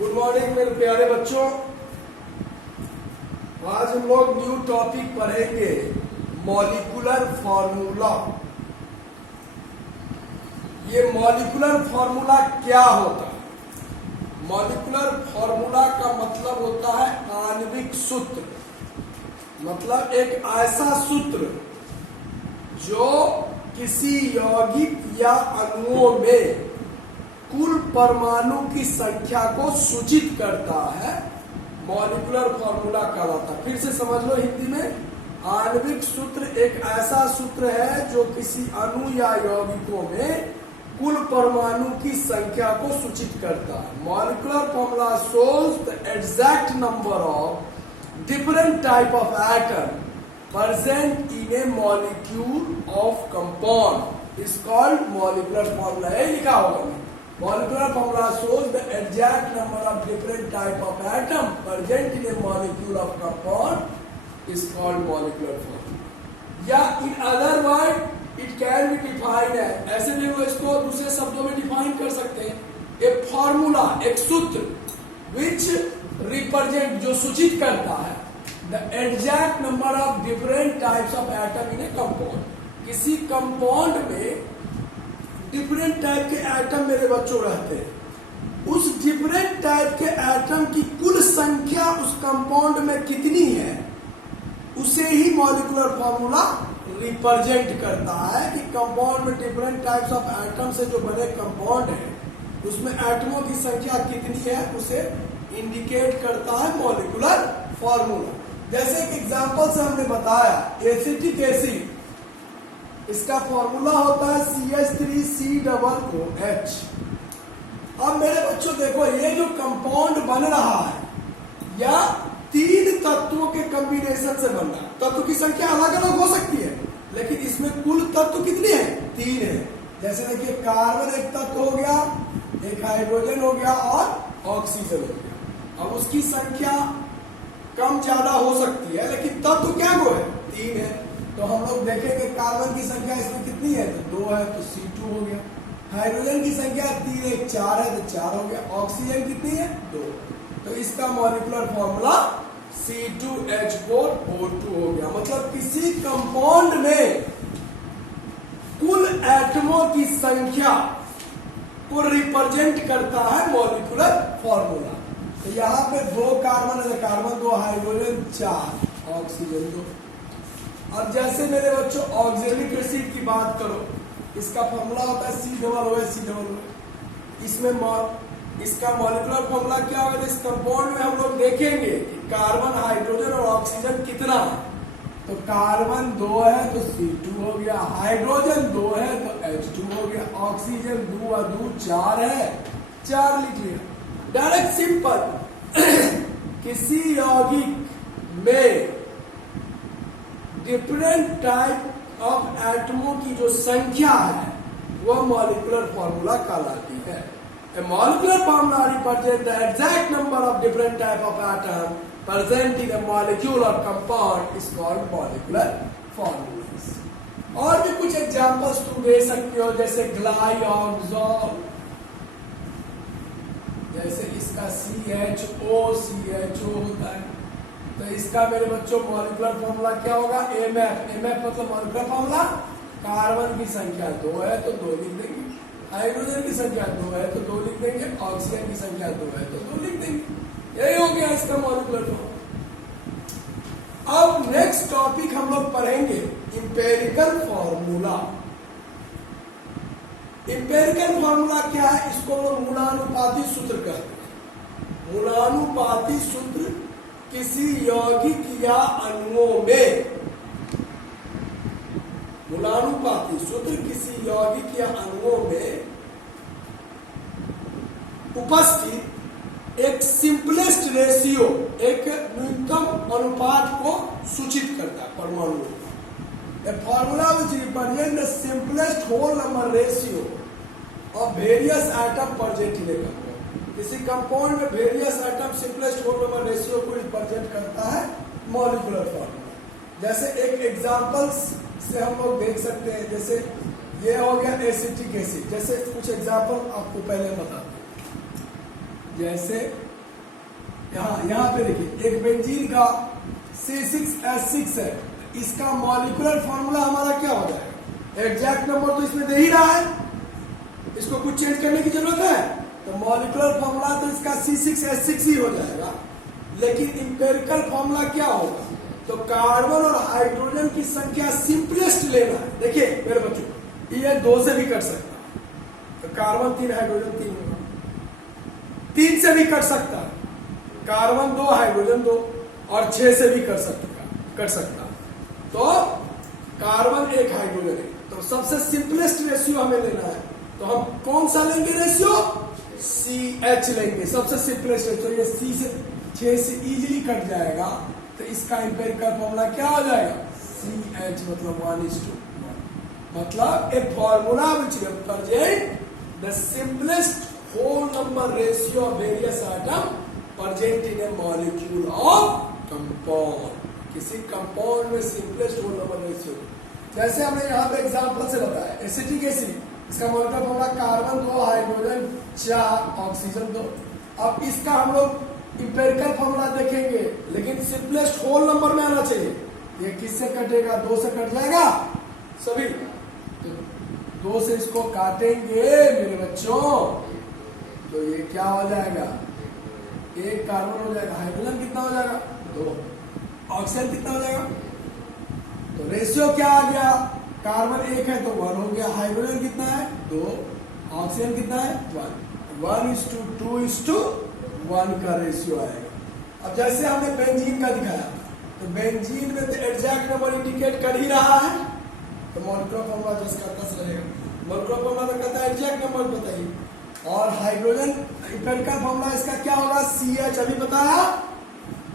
Good morning मेरे प्यारे बच्चों। आज हम लोग न्यू टॉपिक पढ़ेंगे, मॉलिक्यूलर फॉर्मूला। ये मॉलिक्यूलर फॉर्मूला क्या होता है? मॉलिक्यूलर फॉर्मूला का मतलब होता है आणविक सूत्र, मतलब एक ऐसा सूत्र जो किसी यौगिक या अणुओं में कुल परमाणु की संख्या को सूचित करता है, मॉलिक्यूलर फॉर्मूला कहलाता है। फिर से समझ लो हिंदी में, आणविक सूत्र एक ऐसा सूत्र है जो किसी अणु या यौगिकों में कुल परमाणु की संख्या को सूचित करता है। Molecular formula shows the exact number of different type of atom present in a molecule of compound is called molecular formula। ये लिखा होगा, molecular formula shows the exact number of different type of atom present in a molecule of compound is called molecular formula। या in other word it can be defined as, ऐसे भी वो इसको दूसरे शब्दों में डिफाइन कर सकते हैं, a formula, एक सूत्र which represent, जो सूचित करता है the exact number of different types of atom in a compound। किसी कंपाउंड में डिफरेंट टाइप के एटम मेरे बच्चों रहते हैं, उस डिफरेंट टाइप के एटम की कुल संख्या उस कंपाउंड में कितनी है, उसे ही मॉलिक्यूलर फॉर्मूला रिप्रेजेंट करता है कि कंपाउंड में डिफरेंट टाइप्स ऑफ एटम से जो बने कंपाउंड है उसमें एटमों की संख्या कितनी है, उसे इंडिकेट करता है मॉलिक्यूलर फॉर्मूला। जैसे एक एग्जांपल से हमने बताया, एसिटिक एसिड, इसका फॉर्मूला होता है CH3COOH। अब मेरे बच्चों देखो, ये जो कंपाउंड बन रहा है या तीन तत्वों के कॉम्बिनेशन से बन रहा है। तत्व की संख्या अलग अलग हो सकती है, लेकिन इसमें कुल तत्व कितने हैं? तीन है। जैसे देखिए, कार्बन एक तत्व हो गया, एक हाइड्रोजन हो गया और ऑक्सीजन हो गया। अब उसकी संख्या कम ज्यादा हो सकती है, लेकिन तत्व क्या वो है? तीन है। तो हम लोग देखेंगे कार्बन की संख्या इसमें कितनी है, तो 2 है, तो C2 हो गया। हाइड्रोजन की संख्या 3 1 4 है, तो 4 हो गया। ऑक्सीजन कितनी है? 2। तो इसका मॉलिक्यूलर फॉर्मूला C2H4O2 हो गया। मतलब किसी कंपाउंड में कुल एटमों की संख्या को रिप्रेजेंट करता है मॉलिक्यूलर फॉर्मूला। तो यहाँ पे 2 कार्बन है, कार्बन 2, हाइड्रोजन 4, ऑक्सीजन 2। अब जैसे मेरे बच्चों ऑक्जेलिक एसिड की बात करो, इसका फॉर्मूला होता है COOH। इसमें इसका मॉलिक्यूलर फॉर्मूला क्या होगा? इस कंपाउंड में हम लोग देखेंगे कि कार्बन, हाइड्रोजन और ऑक्सीजन कितना है। तो कार्बन 2 है तो C2 हो गया, हाइड्रोजन 2 है तो H2 हो गया, ऑक्सीजन 2 और 2 4 है, 4 लिख लिया। Direct simple. किसी यौगिक में डिफरेंट टाइप ऑफ एटमों की जो संख्या है वह मॉलिक्यूलर फॉर्मूला कहलाती है। A molecular formula represents the exact number of different type of atom present in a molecule or compound is called molecular formulas। और भी कुछ एग्जांपल्स तुम दे सकते हो, जैसे ग्लाइऑक्सॉल, जैसे इसका CHO होता है, तो इसका मेरे बच्चों मॉलिक्यूलर फॉर्मूला क्या होगा? MF मतलब मॉलिक्यूलर फॉर्मूला, कार्बन की संख्या 2 है तो 2 लिख देंगे, हाइड्रोजन की संख्या 2 है तो 2 लिख देंगे, ऑक्सीजन की संख्या 2 है तो 2 लिख देंगे। यही हो गया इसका मॉलिक्यूलर फॉर्मूला। अब नेक्स्ट टॉपिक हम लोग पढ़ेंगे इंपेरिकल फॉर्मूला। इंपेरिकल फॉर्मूला क्या है? इसको लोग मूलानुपाती सूत्र कहते हैं। मूलानुपाती सूत्र किसी यौगिक या अणुओं में, मूलानुपाती सूत्र किसी यौगिक या अणुओं में उपस्थित एक सिंपलेस्ट रेशियो, एक न्यूनतम अनुपात को सूचित करता है परमाणु। A formula which represents the simplest whole number ratio of various atom present in a compound। किसी कंपाउंड में various atom simplest whole number ratio को रिप्रेजेंट करता है मॉलिक्यूलर फॉर्मूला। जैसे एक एग्जांपल्स से हम लोग देख सकते हैं, जैसे ये हो गया एसिटिक एसिड। जैसे कुछ एग्जांपल आपको पहले बता दूं, जैसे यहाँ पे देखिए एक बेंजीन का C6H6 है, इसका मॉलिक्यूलर फॉर्मूला हमारा क्या हो जाएगा? एग्जैक्ट नंबर तो इसमें दे ही रहा है, इसको कुछ चेंज करने की जरूरत है? तो मॉलिक्यूलर फॉर्मूला तो इसका C6H6 ही हो जाएगा, लेकिन इंपेरिकल फॉर्मूला क्या होगा? तो कार्बन और हाइड्रोजन की संख्या सिंपलेस्ट लेना है। देखिए मेरे बच्चों, ये 2 से भी कट सकता है, तो कार्बन 3 हाइड्रोजन 3 होगा। 3 से भी कट सकता है, कार्बन 2 हाइड्रोजन 2, और 6 से भी कट सकता। तो कार्बन 1 हाइड्रोजन 1, तो सबसे सिंपलेस्ट रेशियो हमें लेना है, तो हम कौन सा लेंगे रेशियो? CH लेंगे, सबसे सिंपलेस्ट रेशियो। ये C से 6 से इजीली कट जाएगा, तो इसका इंपेरिकल फॉर्मूला क्या हो जाएगा? CH मतलब 1:1, मतलब a formula which represent the simplest whole number ratio of various atom present in a molecule of compound. किसी कंपाउंड में सिंपलेस्ट होल नंबर रेशियो, जैसे हमने यहाँ पे एग्जांपल से बताया एसिटिक एसिड, इसका molecular formula carbon 2 hydrogen 4 oxygen 2। अब इसका हम लोग इंपेरिकल फॉर्मूला देखेंगे, लेकिन सिंपलेस्ट होल नंबर में आना चाहिए। ये किससे कटेगा? 2 से कट जाएगा सभी, तो 2 से इसको काटेंगे मेरे बच्चों, तो ये क्या हो जाएगा? 1 कार्बन हो जाएगा, हाइड्रोजन कितना हो जाएगा? 2, ऑक्सीजन कितना हो जाएगा? तो रेशियो क्या आ गया? कार्बन 1 है तो 1 हो गया, हाइड्रोजन कितना है? 2, ऑक्सीजन कितना है? 1। 1:2:1 का रेशियो आएगा। अब जैसे हमने बेंजीन का दिखाया, तो बेंजीन में तो एग्जैक्ट नंबर इंडिकेट कर ही रहा है, तो मॉलिक्यूलर फॉर्मूला तो इसका 10 रहेगा। मॉलिक्यूलर फॉर्मूला तो कहता है एग्जैक्ट नंबर बताइए। और हाइड्रोजन इंपेरिकल फॉर्मूला इसका क्या होगा? CH अभी बताया,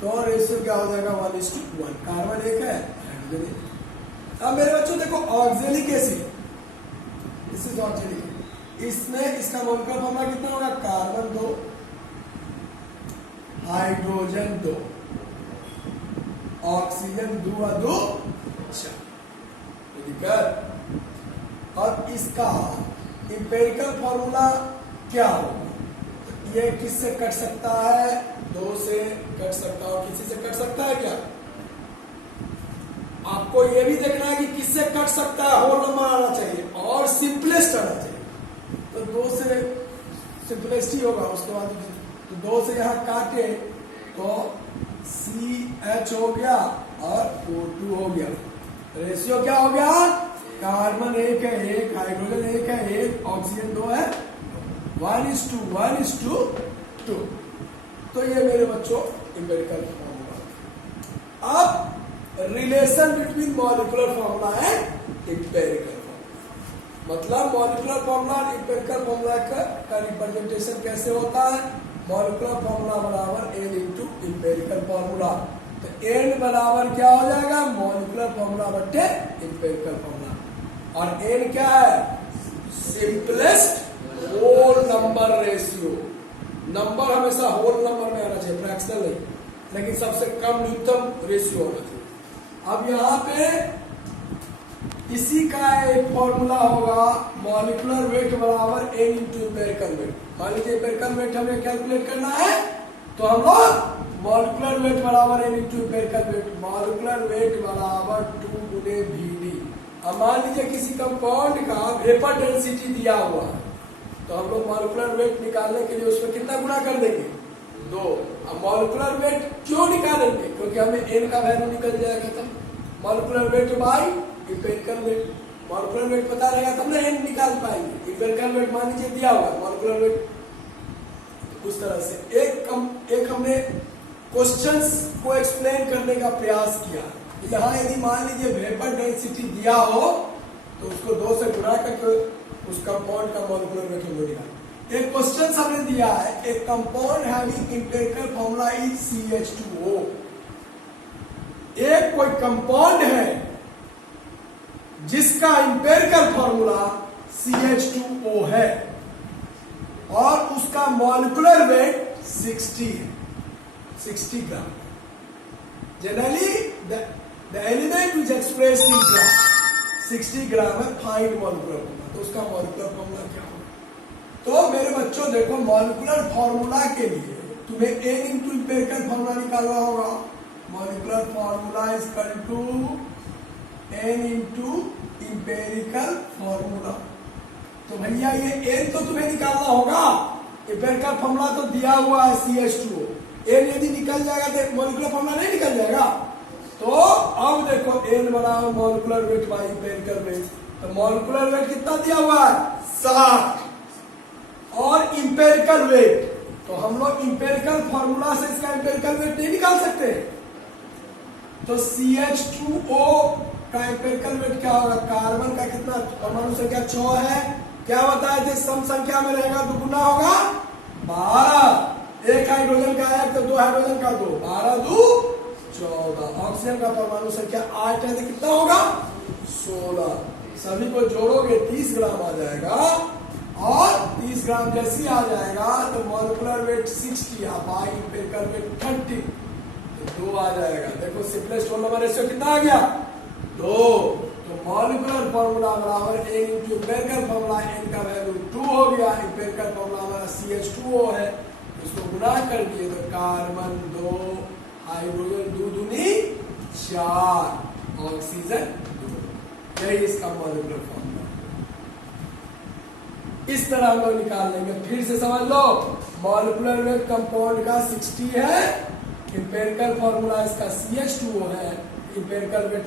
तो रेशियो क्या हो जाएगा? 1:1। कार्बन 1 है, हाइड्रोजन 1। अब मेरे बच्चों देखो oxalic acid, this is oxalic, इसमें इसका मॉलिक्यूलर फॉर्मूला कितना होगा? कार्बन 2 हाइड्रोजन 2 ऑक्सीजन 2 दिक्कत। और इसका इंपेरिकल फॉर्मूला क्या होगा? तो ये किससे कट सकता है? 2 से कट सकता है, और किसी से कट सकता है क्या? आपको ये भी देखना है कि किससे कट सकता है, होल नंबर आना चाहिए और सिंपलेस्ट आना चाहिए। तो 2 से सिंपलेस्ट ही होगा, उसके बाद तो 2 से यहाँ काटे तो CH हो गया और O2 हो गया। रेशियो क्या हो गया? कार्बन 1 है 1, हाइड्रोजन 1 है 1, ऑक्सीजन 2 है, 1:1:2। तो ये मेरे बच्चों इंपेरिकल फॉर्मूला। अब relation between molecular formula and empirical formula, मतलब मॉलिक्यूलर फॉर्मूला और इंपेरिकल फॉर्मूला का रिप्रेजेंटेशन कैसे होता है? मॉलिक्यूलर फॉर्मूला बराबर N इंटू इंपेरिकल फॉर्मूला। तो N बराबर क्या हो जाएगा? मॉलिक्यूलर फॉर्मूला बटे इंपेरिकल फॉर्मूला। और N क्या है? Simplest whole number ratio. Number हमेशा होल नंबर में आना चाहिए, फ्रैक्शनल नहीं, लेकिन सबसे कम न्यूनतम रेशियो होना चाहिए। अब यहाँ पे इसी का एक फॉर्मूला होगा, मॉलिक्यूलर वेट बराबर N इंटू इंपेरिकल वेट। मान लीजिए इंपेरिकल वेट हमें कैलकुलेट करना है, तो हम लोग मॉलिक्यूलर वेट बराबर N into empirical weight, molecular weight बराबर 2 गुने VD। अब मान लीजिए किसी कंपाउंड का वेपर डेंसिटी दिया हुआ है, तो हम लोग मॉलिक्यूलर वेट निकालने के लिए उसमें कितना गुना कर देंगे? 2। अब मॉलिक्यूलर वेट क्यों निकालेंगे? क्योंकि हमें N का वैल्यू निकल जाएगा, तब molecular weight by empirical weight. Molecular weight पता रहेगा तब ना N निकाल पाएंगे। इंपेरिकल वेट मान लीजिए दिया हुआ है, मॉलिक्यूलर वेट उस तरह से एक हमने क्वेश्चंस को एक्सप्लेन करने का प्रयास किया। यहाँ यदि मान लीजिए वेपर डेंसिटी दिया हो, तो उसको 2 से गुणा करके उस कंपाउंड का मॉलिक्यूलर वेट हम निकालेंगे। एक क्वेश्चन हमने दिया है, एक compound having empirical formula is CH2O। एक कोई कंपाउंड है जिसका इंपेरिकल फॉर्मूला CH2O है और उसका मॉलिक्यूलर वेट 60 है, 60 gram. Generally the element which expressed in gram 60 gram है, फाइंड मॉलिक्यूलर फॉर्मूला। तो उसका मॉलिक्यूलर फॉर्मूला क्या होगा? तो मेरे बच्चों देखो, मॉलिक्यूलर फॉर्मूला के लिए तुम्हें n इंटू इंपेरिकल फॉर्मूला निकालना होगा। Molecular formula is equal to n into empirical formula. तो भैया ये n तो तुम्हें निकालना होगा, इंपेरिकल फॉर्मूला तो दिया हुआ है CH2O, n यदि निकल जाएगा तो मॉलिक्यूलर फॉर्मूला नहीं निकल जाएगा। तो अब देखो n बनाओ molecular weight by empirical weight, तो मॉलिक्यूलर वेट कितना दिया हुआ है 60 और इंपेरिकल वेट, तो हम लोग इंपेरिकल फॉर्मूला से इसका इंपेरिकल वेट नहीं निकाल सकते। तो CH2O का इंपेरिकल वेट क्या होगा, कार्बन का कितना परमाणु संख्या 6 है, क्या बताए थे सम संख्या में रहेगा दुगुना होगा 12, एक हाइड्रोजन का 1 तो 2 हाइड्रोजन का 2, 12 2 14, ऑक्सीजन का परमाणु संख्या 8 है तो कितना होगा 16, सभी को जोड़ोगे 30 ग्राम आ जाएगा, और 30 ग्राम जैसी आ जाएगा तो molecular weight 60 by empirical weight 30, तो 2 आ जाएगा। देखो सिंपलेस्ट होल नंबर रेशियो कितना आ गया 2, तो मॉलिक्यूलर फॉर्मूला बराबर n into empirical formula, n का वैल्यू 2 हो गया, इंपेरिकल फॉर्मूला हमारा CH2O है, इसको गुणा कर दिए तो कार्बन 2, हाइड्रोजन 2 दूनी 4, ऑक्सीजन 2, यही इसका मॉलिक्यूलर फॉर्मूला। इस तरह हम लोग निकाल लेंगे। फिर से समझ लो, मॉलिक्यूलर वेट कंपाउंड का 60 है, इंपेरिकल फॉर्मूला इसका CH2O है, इंपेरिकल वेट